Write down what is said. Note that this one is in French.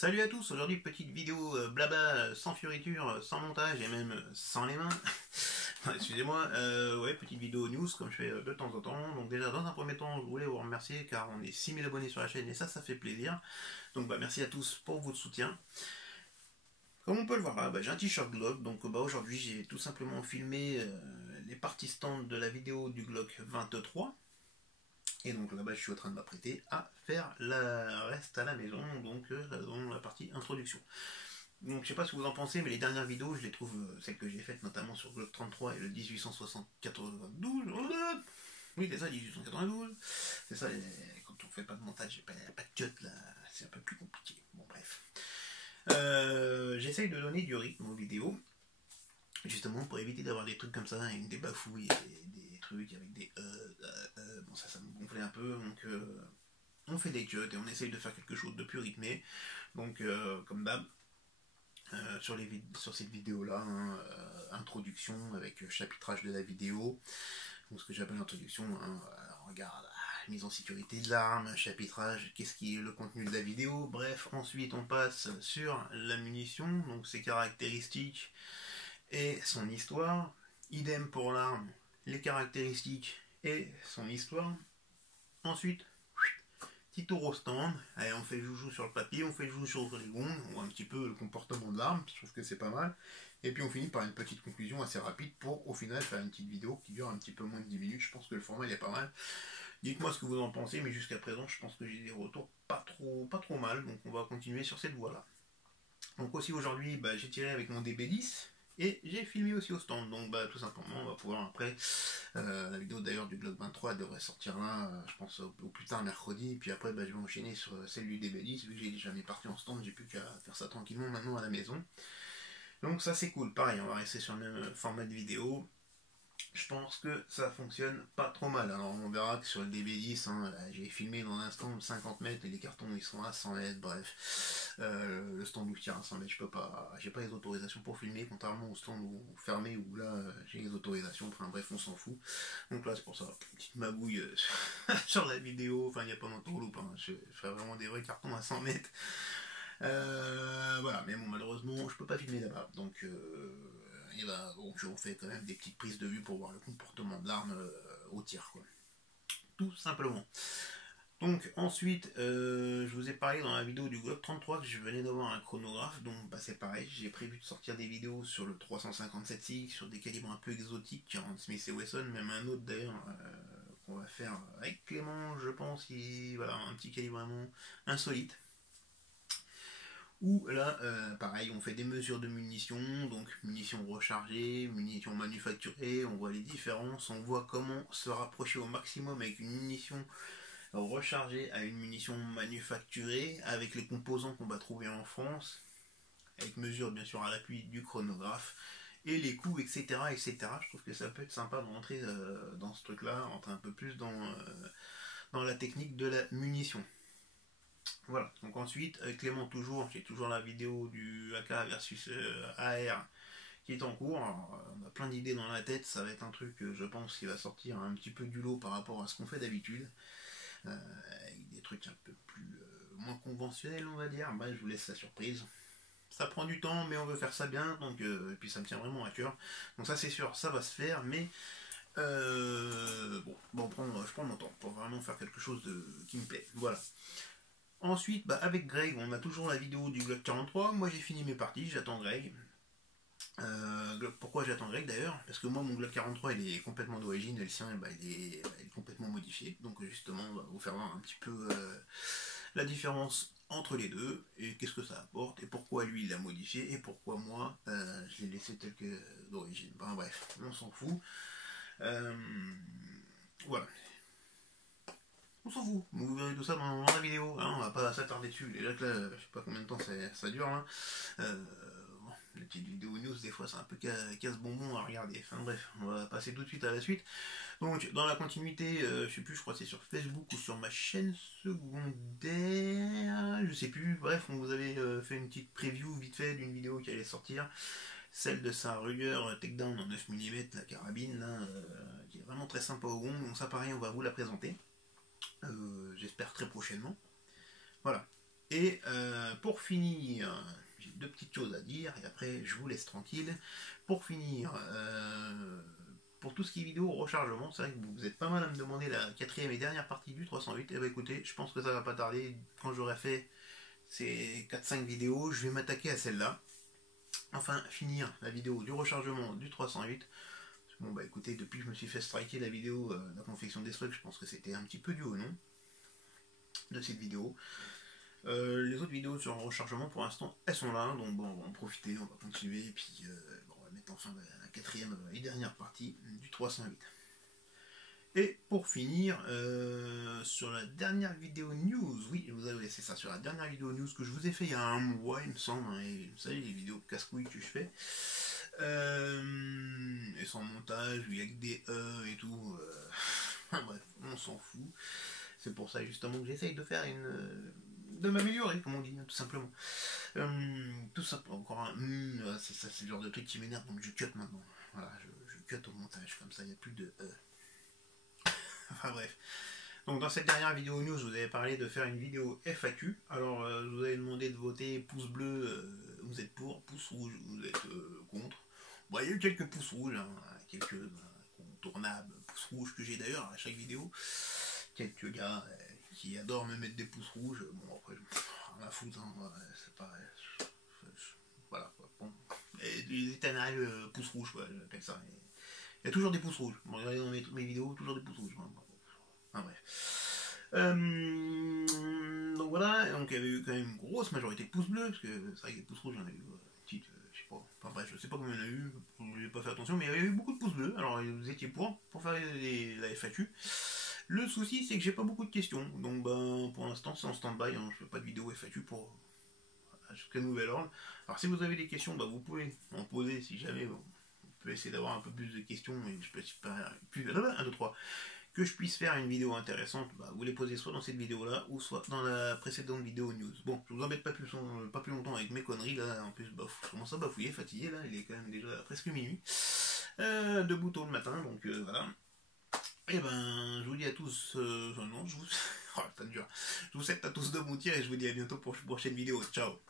Salut à tous, aujourd'hui petite vidéo blabla sans fioriture, sans montage et même sans les mains. Excusez-moi, ouais, petite vidéo news comme je fais de temps en temps. Donc déjà dans un premier temps je voulais vous remercier car on est 6000 abonnés sur la chaîne et ça fait plaisir. Donc bah merci à tous pour votre soutien. Comme on peut le voir là, j'ai un t-shirt Glock, donc aujourd'hui j'ai tout simplement filmé les parties stand de la vidéo du Glock 23. Et donc là-bas, je suis en train de m'apprêter à faire la reste à la maison, donc dans la partie introduction. Donc je sais pas ce que vous en pensez, mais les dernières vidéos, je les trouve, celles que j'ai faites notamment sur Glock 33 et le 1872, oui c'est ça, 1892, c'est ça, quand on fait pas de montage, pas de cut là, c'est un peu plus compliqué. Bon bref. J'essaye de donner du rythme aux vidéos, justement pour éviter d'avoir des trucs comme ça, avec des bafouilles et des trucs avec des bon ça me gonflait un peu, donc on fait des cuts et on essaye de faire quelque chose de plus rythmé. Donc comme d'hab, sur cette vidéo là, hein, introduction avec chapitrage de la vidéo, donc ce que j'appelle introduction, hein, regarde, mise en sécurité de l'arme, chapitrage, qu'est-ce qui est le contenu de la vidéo, bref, ensuite on passe sur la munition, donc ses caractéristiques et son histoire, idem pour l'arme, les caractéristiques et son histoire. Ensuite, petit tour au stand, allez, on fait le joujou sur le papier, on fait le joujou sur les gonds, on voit un petit peu le comportement de l'arme, je trouve que c'est pas mal. Et puis on finit par une petite conclusion assez rapide pour au final faire une petite vidéo qui dure un petit peu moins de 10 minutes, je pense que le format il est pas mal. Dites-moi ce que vous en pensez, mais jusqu'à présent je pense que j'ai des retours pas trop mal, donc on va continuer sur cette voie là. Donc aussi aujourd'hui j'ai tiré avec mon DB10 et j'ai filmé aussi au stand, donc tout simplement on va pouvoir après, la vidéo d'ailleurs du Glock 23 devrait sortir là, je pense au plus tard mercredi, et puis après je vais enchaîner sur celle du DB10, vu que j'ai déjà mes parties en stand, j'ai plus qu'à faire ça tranquillement maintenant à la maison. Donc ça c'est cool, pareil on va rester sur le même format de vidéo. Je pense que ça fonctionne pas trop mal. Alors on verra que sur le DB10, hein, j'ai filmé dans un stand de 50 mètres et les cartons ils sont à 100 mètres, bref. Le stand où je tire à 100 mètres, je peux pas, j'ai pas les autorisations pour filmer, contrairement au stand fermé où là j'ai les autorisations, enfin bref on s'en fout. Donc là c'est pour ça, une petite magouille sur la vidéo, enfin il n'y a pas d'entourloupe, hein. Je fais vraiment des vrais cartons à 100 mètres. Voilà, mais bon malheureusement je peux pas filmer là-bas, donc et bon, je vous fais quand même des petites prises de vue pour voir le comportement de l'arme au tir, quoi. Tout simplement. Donc ensuite, je vous ai parlé dans la vidéo du Glock 33 que je venais d'avoir un chronographe, donc c'est pareil, j'ai prévu de sortir des vidéos sur le 357 sur des calibres un peu exotiques, 40 Smith et Wesson, même un autre d'ailleurs, qu'on va faire avec Clément, je pense, voilà, un petit calibre vraiment insolite. Où là, pareil, on fait des mesures de munitions, donc munitions rechargées, munitions manufacturées, on voit les différences, on voit comment se rapprocher au maximum avec une munition rechargée à une munition manufacturée, avec les composants qu'on va trouver en France, avec mesure bien sûr à l'appui du chronographe, et les coûts, etc., etc. Je trouve que ça peut être sympa de rentrer dans ce truc-là, rentrer un peu plus dans la technique de la munition. Voilà, donc ensuite, avec Clément toujours, j'ai toujours la vidéo du AK versus AR qui est en cours. Alors, on a plein d'idées dans la tête, ça va être un truc, je pense, qui va sortir un petit peu du lot par rapport à ce qu'on fait d'habitude. Avec des trucs un peu plus moins conventionnels, on va dire. Je vous laisse la surprise. Ça prend du temps, mais on veut faire ça bien, donc, et puis ça me tient vraiment à cœur. Donc ça c'est sûr, ça va se faire, mais je prends mon temps pour vraiment faire quelque chose qui me plaît. Voilà. Ensuite, avec Greg, on a toujours la vidéo du Glock 43. Moi, j'ai fini mes parties, j'attends Greg. Pourquoi j'attends Greg d'ailleurs? Parce que moi, mon Glock 43, il est complètement d'origine, et le sien, il est complètement modifié. Donc, justement, on va vous faire voir un petit peu la différence entre les deux, et qu'est-ce que ça apporte, et pourquoi lui, il l'a modifié, et pourquoi moi, je l'ai laissé tel que d'origine. Bref, on s'en fout. Voilà. On s'en fout, vous verrez tout ça dans la vidéo, hein, on va pas s'attarder dessus. Déjà que là, je sais pas combien de temps ça dure là. Bon, les petites vidéos news, des fois c'est un peu casse-bonbon à regarder. Enfin bref, on va passer tout de suite à la suite. Donc dans la continuité, je sais plus, je crois que c'est sur Facebook ou sur ma chaîne secondaire, je sais plus, bref, on vous avait fait une petite preview vite fait d'une vidéo qui allait sortir. Celle de sa Ruger Takedown en 9 mm, la carabine là, qui est vraiment très sympa au gong. Donc ça pareil, on va vous la présenter. J'espère très prochainement. Voilà. Et pour finir, j'ai deux petites choses à dire, et après je vous laisse tranquille. Pour finir, pour tout ce qui est vidéo rechargement, c'est vrai que vous êtes pas mal à me demander la quatrième et dernière partie du 308. Et bah écoutez, je pense que ça va pas tarder. Quand j'aurai fait ces 4-5 vidéos, je vais m'attaquer à celle-là. Enfin, finir la vidéo du rechargement du 308. Bon bah écoutez, depuis que je me suis fait striker la vidéo de la confection des slugs, je pense que c'était un petit peu du haut non de cette vidéo. Les autres vidéos sur le rechargement pour l'instant elles sont là, donc bon on va en profiter, on va continuer, et puis bon, on va mettre enfin la quatrième et dernière partie du 308. Et pour finir, sur la dernière vidéo news, oui, vous avez laissé ça sur la dernière vidéo news que je vous ai fait il y a un mois, il me semble, hein, et vous savez, les vidéos casse-couilles que je fais, et sans montage, il y a que des et tout, bref, on s'en fout. C'est pour ça justement que j'essaye de faire de m'améliorer, comme on dit, hein, tout simplement. Tout ça, encore un. C'est le genre de truc qui m'énerve, donc je cut maintenant. Voilà, je cut au montage, comme ça, il n'y a plus de. Enfin bref. Donc dans cette dernière vidéo news, je vous avais parlé de faire une vidéo FAQ. Alors je vous avais demandé de voter pouce bleu, vous êtes pour, pouce rouge, vous êtes contre. Bon, il y a eu quelques pouces rouges, hein, quelques contournables pouces rouges que j'ai d'ailleurs à chaque vidéo. Quelques gars qui adorent me mettre des pouces rouges. Bon après, rien à foutre, hein, c'est pareil. Voilà quoi. Bon. Et les éternels pouces rouges, quoi, j'appelle ça. Il y a toujours des pouces rouges. Bon, regardez dans mes vidéos, toujours des pouces rouges. Enfin, bref. Donc voilà, donc il y avait eu quand même une grosse majorité de pouces bleus, parce que c'est vrai que les pouces rouges, j'en ai eu petite, je sais pas. Enfin bref, je sais pas combien il y en a eu, j'ai pas fait attention, mais il y avait eu beaucoup de pouces bleus. Alors vous étiez pour faire la FAQ. Le souci, c'est que j'ai pas beaucoup de questions, donc ben pour l'instant c'est en stand-by, hein, je fais pas de vidéo FAQ pour jusqu'à nouvel ordre. Alors si vous avez des questions, bah, vous pouvez en poser si jamais. Bon, on peut essayer d'avoir un peu plus de questions, mais je peux pas plus 1, 2, 3 que je puisse faire une vidéo intéressante, bah, vous les posez soit dans cette vidéo là ou soit dans la précédente vidéo news. Bon, je vous embête pas plus longtemps avec mes conneries là, en plus je commence à bafouiller, fatigué là, il est quand même déjà presque minuit, debout tôt le matin, donc voilà. Et ben je vous dis à tous, non je vous oh, ça dure. Je vous souhaite à tous de bon tir et je vous dis à bientôt pour une prochaine vidéo. Ciao.